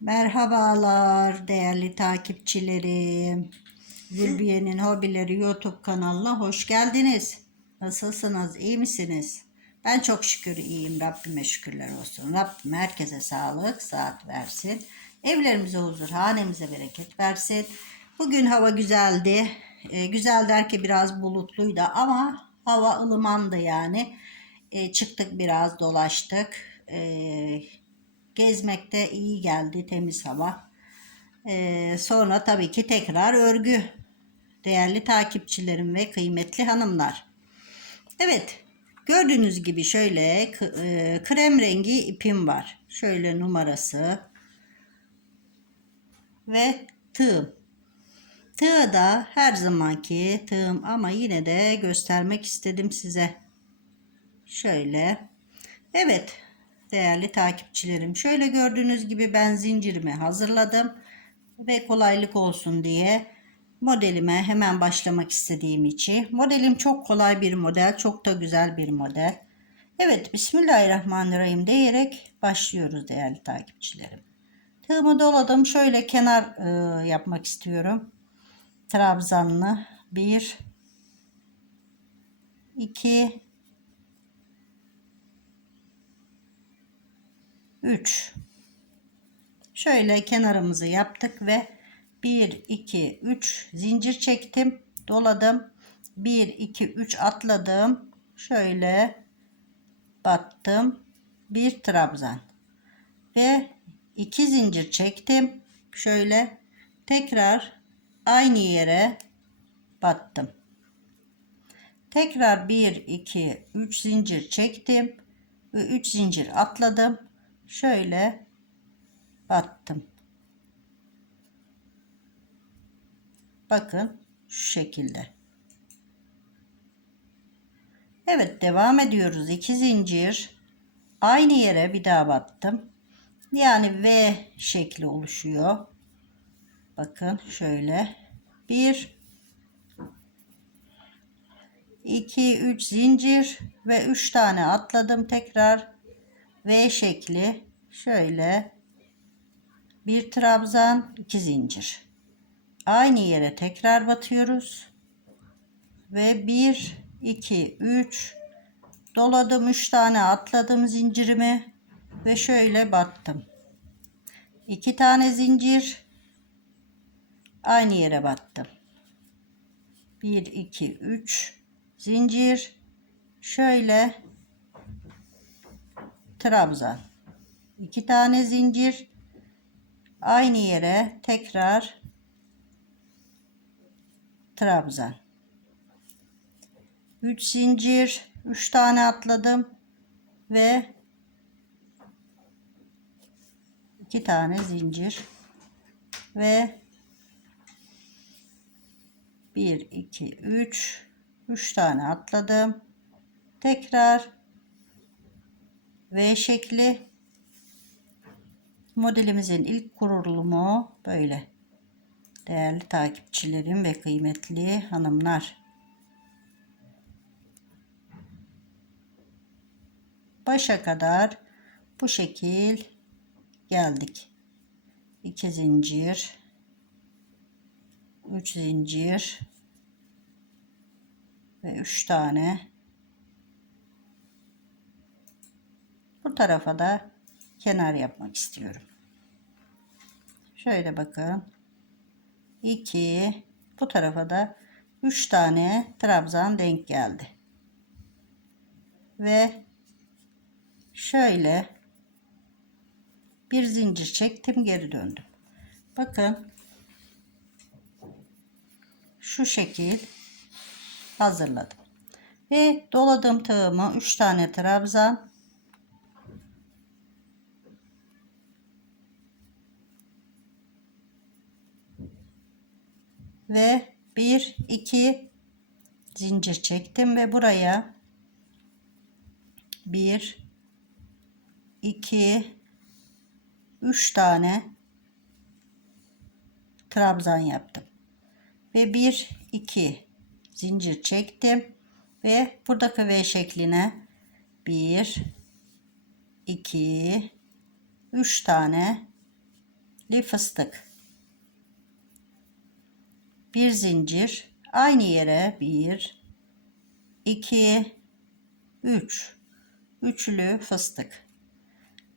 Merhabalar değerli takipçilerim. Zülbiye'nin Hobileri YouTube kanalına hoş geldiniz. Nasılsınız? İyi misiniz? Ben çok şükür iyiyim. Rabbime şükürler olsun. Rabbim herkese sağlık, saat versin. Evlerimize huzur, hanemize bereket versin. Bugün hava güzeldi. Ee, güzel der ki biraz bulutluydu ama hava ılımandı yani. Ee, çıktık biraz dolaştık. Ee, gezmekte iyi geldi temiz hava. Ee, sonra tabii ki tekrar örgü. Değerli takipçilerim ve kıymetli hanımlar. Evet gördüğünüz gibi şöyle e, krem rengi ipim var. Şöyle numarası ve tığım. Tığ da her zamanki tığım ama yine de göstermek istedim size. Şöyle. Evet değerli takipçilerim. Şöyle gördüğünüz gibi ben zincirimi hazırladım. Ve kolaylık olsun diye modelime hemen başlamak istediğim için. Modelim çok kolay bir model. Çok da güzel bir model. Evet Bismillahirrahmanirrahim diyerek başlıyoruz değerli takipçilerim. Tığımı doladım. Şöyle kenar e, yapmak istiyorum. Trabzanlı. 1 2 3 Şöyle kenarımızı yaptık ve 1 2 3 zincir çektim, doladım. 1 2 3 atladım. Şöyle battım. Bir trabzan ve 2 zincir çektim. Şöyle tekrar aynı yere battım. Tekrar 1 2 3 zincir çektim ve 3 zincir atladım. Şöyle battım. Bakın şu şekilde. Evet devam ediyoruz. 2 zincir aynı yere bir daha battım. Yani V şekli oluşuyor. Bakın şöyle. 1 2 3 zincir ve 3 tane atladım tekrar V şekli. Şöyle. Bir trabzan iki zincir. Aynı yere tekrar batıyoruz. Ve 1 2 3 doladım 3 tane atladım zincirimi ve şöyle battım. 2 tane zincir. Aynı yere battım. 1 2 3 zincir. Şöyle trabzan. iki tane zincir aynı yere tekrar trabzan. 3 zincir, 3 tane atladım ve 2 tane zincir ve 1 2 3 3 tane atladım. Tekrar V şekli modelimizin ilk kurulumu böyle. Değerli takipçilerim ve kıymetli hanımlar. Başa kadar bu şekil geldik. 2 zincir 3 zincir ve 3 tane Bu tarafa da kenar yapmak istiyorum. Şöyle bakın. 2 bu tarafa da 3 tane trabzan denk geldi. Ve şöyle bir zincir çektim geri döndüm. Bakın şu şekil hazırladım. Ve doladığım tığımı 3 tane trabzan ve 1 2 zincir çektim ve buraya 1 2 3 tane trabzan yaptım ve 1 2 zincir çektim ve buradaki V şekline 1 2 3 tane li fıstık. Bir zincir aynı yere bir, iki, üç. Üçlü fıstık.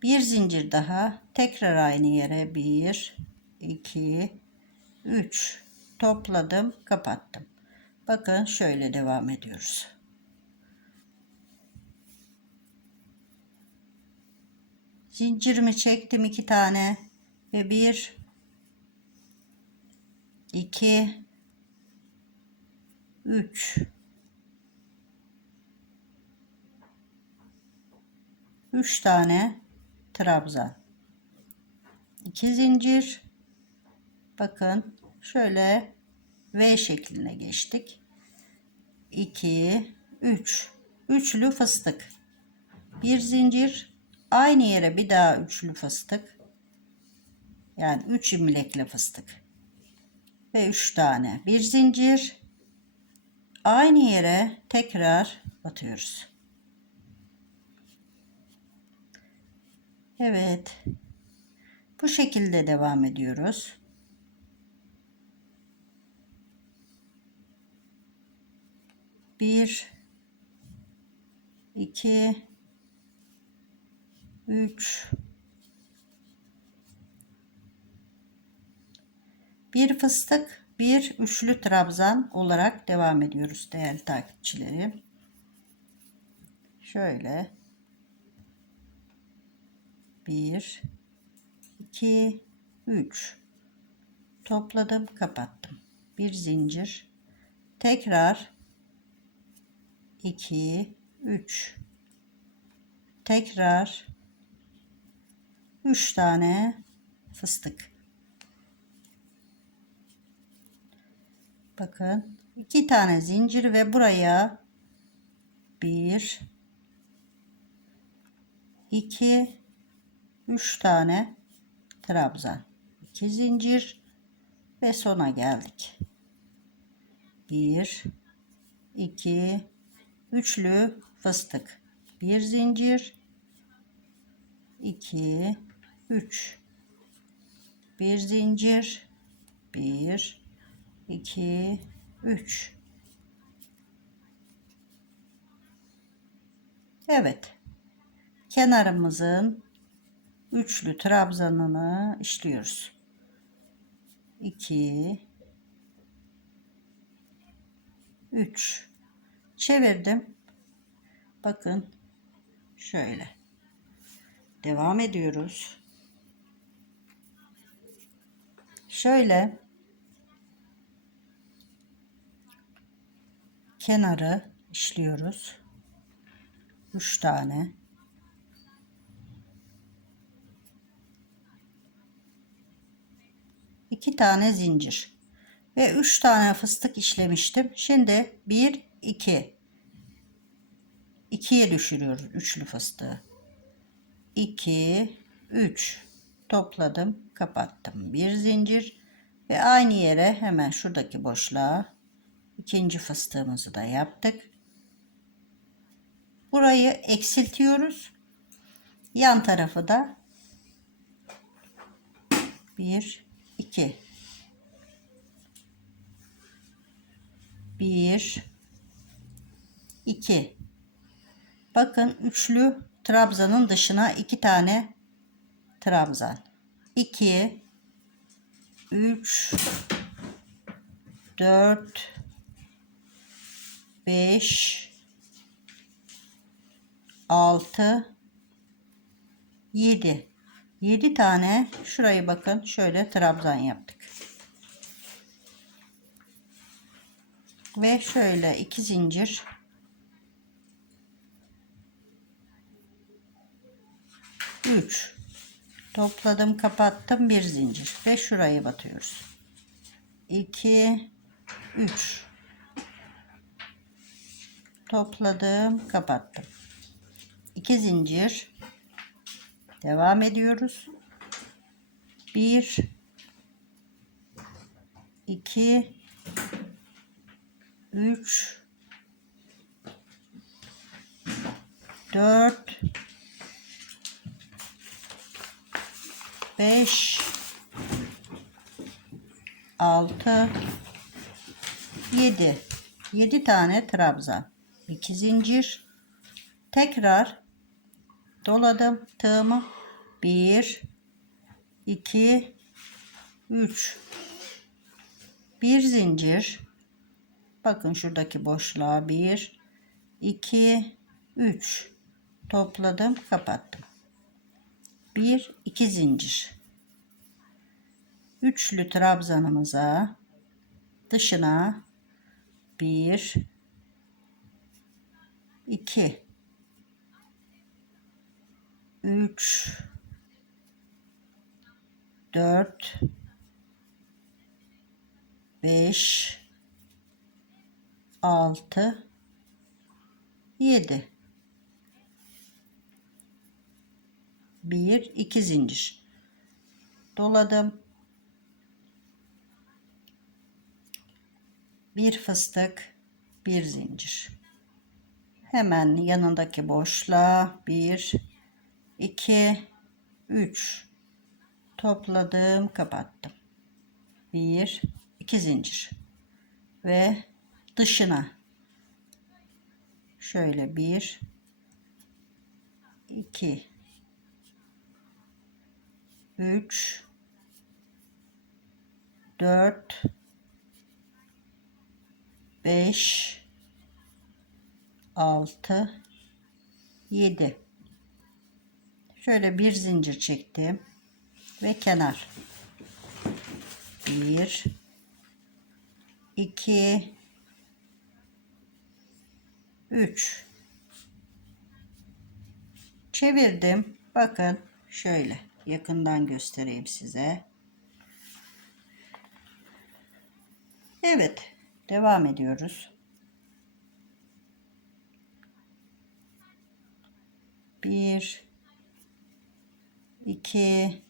Bir zincir daha tekrar aynı yere bir, iki, üç. Topladım, kapattım. Bakın şöyle devam ediyoruz. Zincirimi çektim iki tane ve bir, iki, üç. Üç tane trabzan. iki zincir. Bakın şöyle V şekline geçtik. 2 3 üçlü fıstık. Bir zincir aynı yere bir daha üçlü fıstık. Yani 3 imlekli fıstık. Ve 3 tane. Bir zincir aynı yere tekrar batıyoruz. Evet. Bu şekilde devam ediyoruz. Bir, iki, üç, bir fıstık, bir üçlü trabzan olarak devam ediyoruz değerli takipçilerim. Şöyle. Bir, iki, üç. Topladım, kapattım. Bir zincir, tekrar 2 3 tekrar 3 tane fıstık bakın 2 tane zincir ve buraya 1 2 3 tane trabzan. 2 zincir ve sona geldik. 1 2 üçlü fıstık. Bir zincir 2 3 bir zincir 1 2 3 Evet kenarımızın üçlü trabzanını işliyoruz 2 3 çevirdim. Bakın şöyle. Devam ediyoruz. Şöyle kenarı işliyoruz. 3 tane. iki tane zincir ve 3 tane fıstık işlemiştim. Şimdi 1 2 2'ye düşürüyoruz üçlü fıstığı. 2 3 topladım, kapattım. Bir zincir ve aynı yere hemen şuradaki boşluğa ikinci fıstığımızı da yaptık. Burayı eksiltiyoruz. Yan tarafı da 1 2 1 2 Bakın üçlü trabzanın dışına iki tane trabzan. 2 3 4 5 6 7 7 tane şurayı bakın şöyle trabzan yaptık. Ve şöyle iki zincir. 3 topladım kapattım bir zincir. Ve şurayı batıyoruz. 2 3 topladım kapattım. 2 zincir. Devam ediyoruz. 1 2 3 4 5 6 7 7 tane trabzan 2 zincir. Tekrar doladım tığımı. 1 2 3 bir zincir. Bakın şuradaki boşluğa. 1 2 3 topladım kapattım. 1 2 zincir. Üçlü trabzanımıza dışına 1 2 3 4 5 6 7 1 2 zincir. Doladım. Bir fıstık bir zincir hemen yanındaki boşluğa 1 2 3 topladım kapattım. 1 2 zincir. Ve dışına. Şöyle 1 2 3 4 5 6 7 şöyle bir zincir çektim ve kenar. 1 2 3 çevirdim. Bakın şöyle. Yakından göstereyim size. Evet. Devam ediyoruz bir iki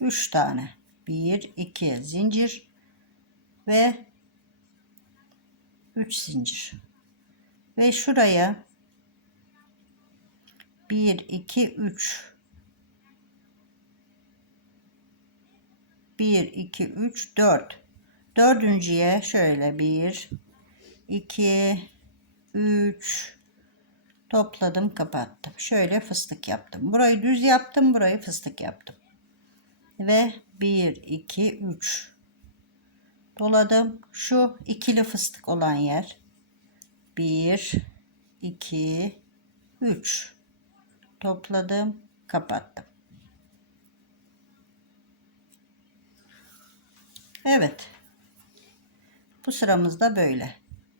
üç tane. Bir iki zincir ve üç zincir. Ve şuraya bir iki üç. Bir iki üç dört. Dördüncüye şöyle bir iki üç. Topladım kapattım. Şöyle fıstık yaptım. Burayı düz yaptım burayı fıstık yaptım. Ve 1 2 3 doladım. Şu ikili fıstık olan yer. 1 2 3 topladım kapattım. Evet. Bu sıramızda böyle.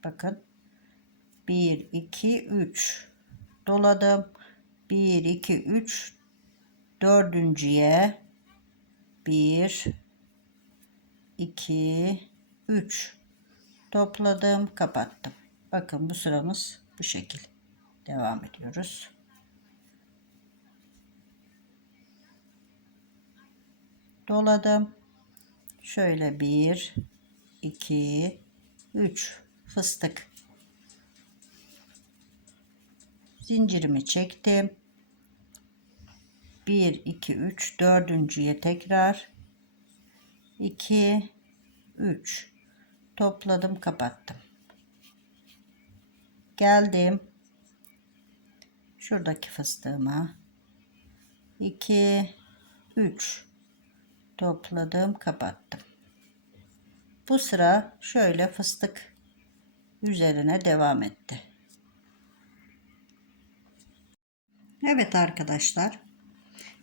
Bakın 1 2 3 doladım. 1 2 3 dördüncüye. 1 2 3 topladım kapattım. Bakın bu sıramız bu şekil. Devam ediyoruz. Doladım. Şöyle 1 2 3 fıstık zincirimi çektim. 1 2 3 dördüncüye tekrar. 2 3 topladım kapattım. Geldim. Şuradaki fıstığıma. 2 3 topladım kapattım. Bu sıra şöyle fıstık üzerine devam etti Evet arkadaşlar.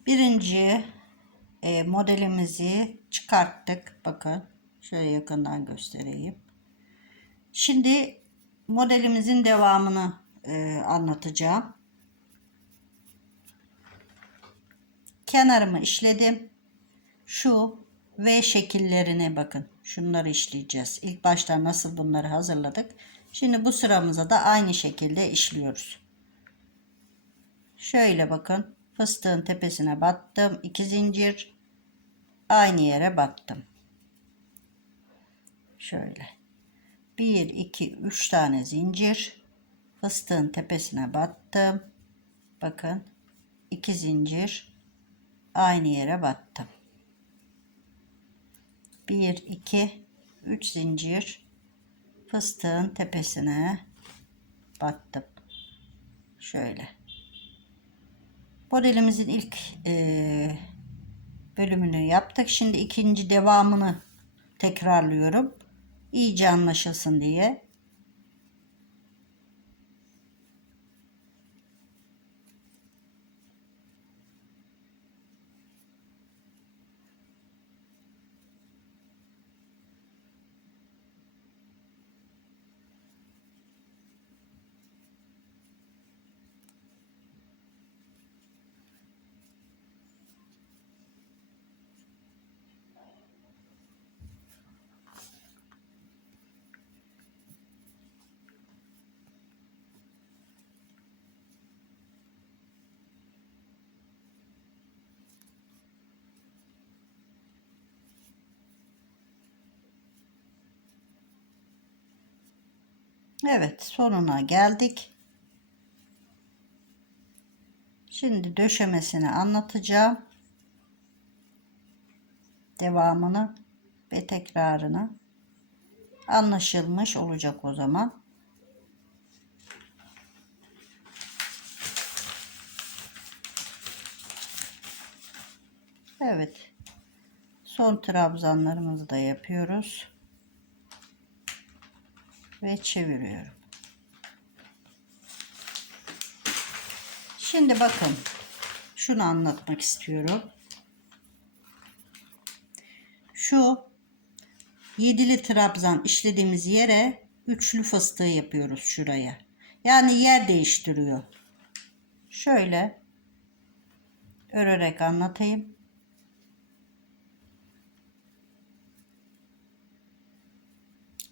Birinci e, modelimizi çıkarttık. Bakın şöyle yakından göstereyim. Şimdi modelimizin devamını e, anlatacağım. Kenarımı işledim. Şu V şekillerine bakın. Şunları işleyeceğiz. İlk başta nasıl bunları hazırladık? Şimdi bu sıramıza da aynı şekilde işliyoruz şöyle bakın fıstığın tepesine battım. 2 zincir aynı yere battım. Şöyle. 1 2 3 tane zincir fıstığın tepesine battım. Bakın 2 zincir aynı yere battım. 1 2 3 zincir fıstığın tepesine battım. Şöyle. Modelimizin ilk eee, bölümünü yaptık. Şimdi ikinci devamını tekrarlıyorum. İyice anlaşılsın diye. Evet, sonuna geldik. Şimdi döşemesini anlatacağım. Devamını ve tekrarını anlaşılmış olacak o zaman. Evet. Son trabzanlarımızı da yapıyoruz ve çeviriyorum. Şimdi bakın şunu anlatmak istiyorum. Şu yedili trabzan işlediğimiz yere üçlü fıstığı yapıyoruz şuraya. Yani yer değiştiriyor. Şöyle örerek anlatayım.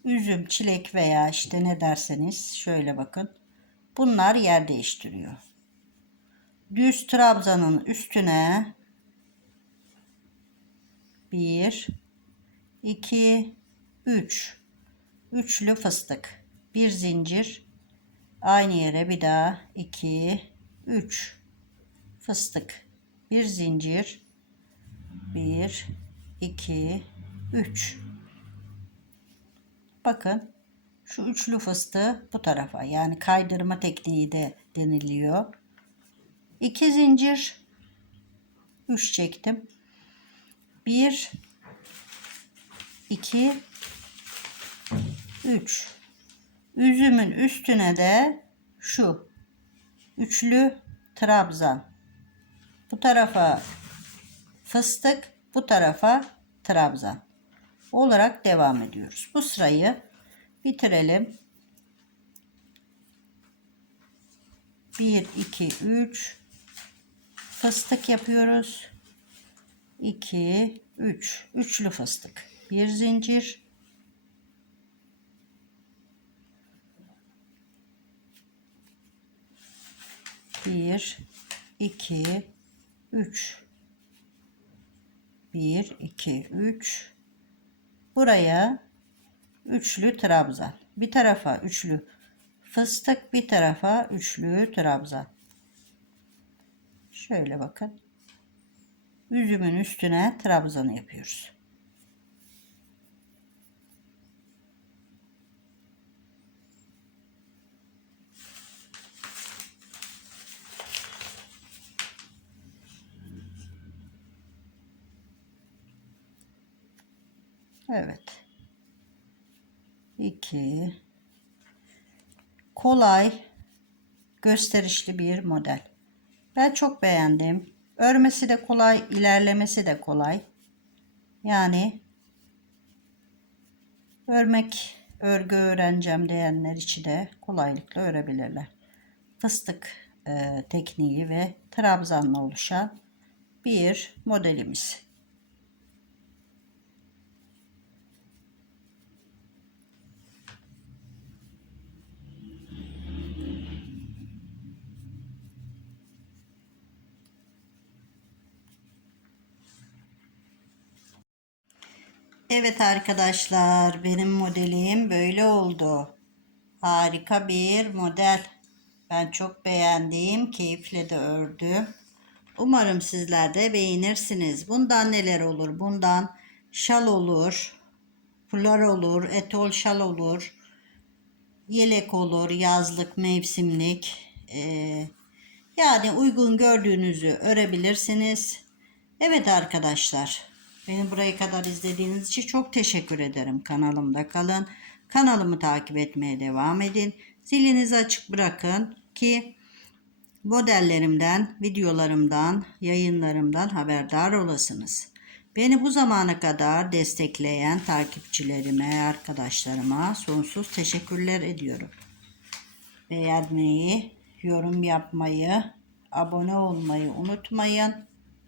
Üzüm, çilek veya işte ne derseniz şöyle bakın. Bunlar yer değiştiriyor. Düz trabzanın üstüne 1 2 3 üçlü fıstık. Bir zincir aynı yere bir daha 2 3 fıstık. Bir zincir 1 2 3 Bakın şu üçlü fıstığı bu tarafa yani kaydırma tekniği de deniliyor. İki zincir 3 çektim. 1 2 3 Üzümün üstüne de şu üçlü trabzan. Bu tarafa fıstık, bu tarafa trabzan olarak devam ediyoruz. Bu sırayı bitirelim. 1 2 3 fıstık yapıyoruz. 2 3 üçlü fıstık. Bir zincir. Bir, iki, üç. Bir, iki, üç. Buraya üçlü trabzan. Bir tarafa üçlü fıstık, bir tarafa üçlü trabzan. Şöyle bakın. Üzümün üstüne trabzanı yapıyoruz. Evet. 2 kolay gösterişli bir model. Ben çok beğendim. Örmesi de kolay, ilerlemesi de kolay. Yani örmek, örgü öğreneceğim diyenler içi de kolaylıkla örebilirler. Fıstık e, tekniği ve trabzanla oluşan bir modelimiz. Evet arkadaşlar benim modelim böyle oldu. Harika bir model. Ben çok beğendim. Keyifle de ördüm. Umarım sizler de beğenirsiniz. Bundan neler olur? Bundan şal olur, fular olur, etol şal olur, yelek olur, yazlık, mevsimlik. Ee, yani uygun gördüğünüzü örebilirsiniz. Evet arkadaşlar, beni buraya kadar izlediğiniz için çok teşekkür ederim. Kanalımda kalın. Kanalımı takip etmeye devam edin. Zilinizi açık bırakın ki modellerimden, videolarımdan, yayınlarımdan haberdar olasınız. Beni bu zamana kadar destekleyen takipçilerime, arkadaşlarıma sonsuz teşekkürler ediyorum. Beğenmeyi, yorum yapmayı, abone olmayı unutmayın.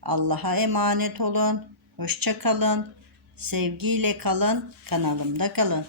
Allah'a emanet olun. Hoşça kalın. Sevgiyle kalın. Kanalımda kalın.